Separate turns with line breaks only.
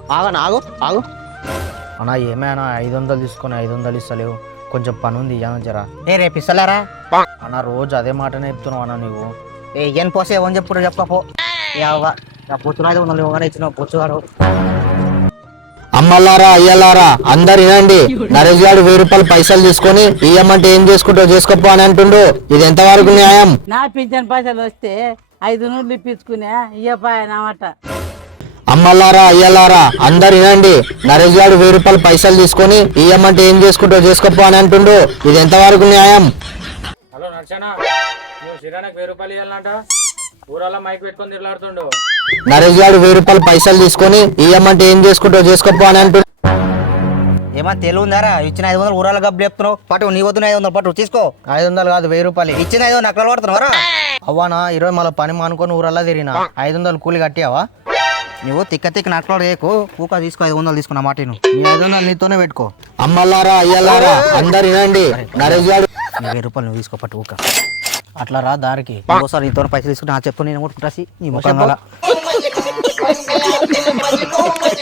ఆగనా ఆగు ఆగు.
అన్నా ఏమైనా 500 తీసుకొని 500 ఇస్తలేవు, కొంచెం పని ఉంది ఇయ్యాను జరా.
రేపు ఇస్తలేరా?
అన్న రోజు అదే మాటనే చెప్తున్నావు అన్న నువ్వు.
ఏం పోసే ఏమని చెప్పుడు చెప్పపో. పొచ్చునాది ఉన్నది ఇవ్వగానే ఇచ్చిన పొచ్చుగాడు.
అమ్మలారా అయ్యలారా అందరు వినండి, నరేష్ గారు 1000 రూపాయలు పైసలు తీసుకొని ఇయ్యమంటే ఏం చేసుకుంటావు చేసుకోపో అని అంటుండు. ఇది ఎంతవరకు న్యాయం?
నా పింఛన్ పైసలు వస్తే 500 ఇప్పించుకునే ఇయ్యపాయనమాట.
అమ్మలారా అయ్యలారా అందరు వినండి, నరేష్ గారు 1000 రూపాయలు పైసలు తీసుకొని ఇయ్యమంటే ఏం చేసుకుంటావు చేసుకోపో అని అంటుండు. ఇది ఎంతవరకు న్యాయం?
హలో నర్చన, నువ్వు శ్రీరానికి 1000 రూపాయలు ఇవ్వాలంట. ఊరల్లో మైక్ పెట్టుకొని తిరలాడుతుండు.
నరేష్ గారు 1000 రూపాయలు పైసలు తీసుకొని ఇయ్యమంటే ఏం చేసుకుంటావు చేసుకోపో అని అంటుండు.
ఏమన్నా తెలివి ఉందారా? ఇచ్చిన 500 ఊరాల గబ్బు చెప్తున్నావు. పట్టు నీ వద్దు 500 పట్టు తీసుకో.
500 కాదు 1000 రూపాయలు.
ఇచ్చిన 500 నక్కలు పడుతున్నావరా?
అవ్వానా ఈరోజు మళ్ళీ పని మానుకొని ఊరల్లా తిరిగినా 500 కూలి కట్టావా?
నువ్వు తిక్క నక్కలు చేయకు. పూక తీసుకో 500 తీసుకున్న మాట నువ్వు.
నీ 500 నీతోనే పెట్టుకో. అమ్మలారా అయ్యలారా అందరు వినండి, నరేష్ గారు
1000 రూపాయలు నువ్వు తీసుకో పట్టు ఊక.
అట్లా రా దారికి.
ఇంకోసారి నీతో పైసలు తీసుకుని నా చెప్పు నేను ముట్టుకుంటాసి నీ ముఖం